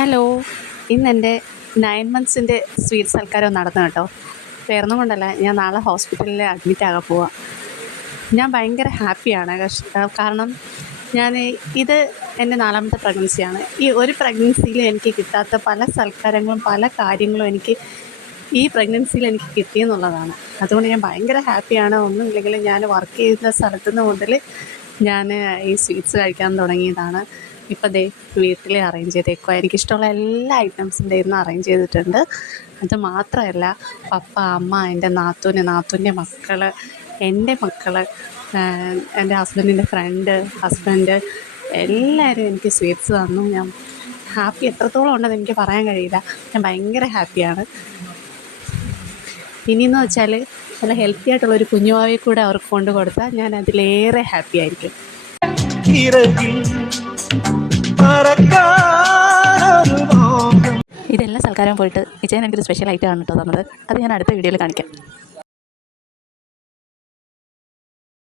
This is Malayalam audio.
ഹലോ, ഇന്നെൻ്റെ 9 മന്ത്സിൻ്റെ സ്വീറ്റ് സൽക്കാരം നടന്നു കേട്ടോ. വേറൊന്നും കൊണ്ടല്ല, ഞാൻ നാളെ ഹോസ്പിറ്റലിൽ അഡ്മിറ്റാകാൻ പോവാം. ഞാൻ ഭയങ്കര ഹാപ്പിയാണ്. കാരണം ഇത് എൻ്റെ 4ാമത്തെ പ്രഗ്നൻസിയാണ്. ഈ ഒരു പ്രഗ്നൻസിയിൽ എനിക്ക് കിട്ടാത്ത പല സൽക്കാരങ്ങളും പല കാര്യങ്ങളും ഈ പ്രഗ്നൻസിയിൽ എനിക്ക് കിട്ടിയെന്നുള്ളതാണ്. അതുകൊണ്ട് ഞാൻ ഭയങ്കര ഹാപ്പിയാണ്. ഒന്നുമില്ലെങ്കിലും ഞാൻ വർക്ക് ചെയ്യുന്ന സ്ഥലത്തുനിന്ന് മുതൽ ഞാൻ ഈ സ്വീറ്റ്സ് കഴിക്കാൻ തുടങ്ങിയതാണ്. ഇപ്പം ദേ വീട്ടിൽ അറേഞ്ച് ചെയ്തേക്കുക. എനിക്കിഷ്ടമുള്ള എല്ലാ ഐറ്റംസിൻ്റെ ഇന്ന് അറേഞ്ച് ചെയ്തിട്ടുണ്ട്. അത് മാത്രമല്ല, പപ്പ, അമ്മ, എൻ്റെ നാത്തൂൻ്റെ മക്കൾ, എൻ്റെ മക്കൾ, എൻ്റെ ഹസ്ബൻഡിൻ്റെ ഫ്രണ്ട്, ഹസ്ബൻഡ്, എല്ലാവരും എനിക്ക് സ്വീറ്റ്സ് തന്നു. ഞാൻ ഹാപ്പി എത്രത്തോളം ഉണ്ടെന്ന് എനിക്ക് പറയാൻ കഴിയില്ല. ഞാൻ ഭയങ്കര ഹാപ്പിയാണ്. ഇനിയെന്ന് വെച്ചാൽ നല്ല ഹെൽത്തി ആയിട്ടുള്ളൊരു കുഞ്ഞുവാവയെ കൂടെ അവർക്ക് കൊണ്ട് കൊടുത്താൽ ഞാൻ അതിലേറെ ഹാപ്പി ആയിരിക്കും. ഇതെല്ലാം സൽക്കാരം പോയിട്ട് ഇച്ചേൻ എനിക്കൊരു സ്പെഷ്യൽ ഐറ്റം ആണ് കേട്ടോ തന്നത്. അത് ഞാൻ അടുത്ത വീഡിയോയിൽ കാണിക്കാം.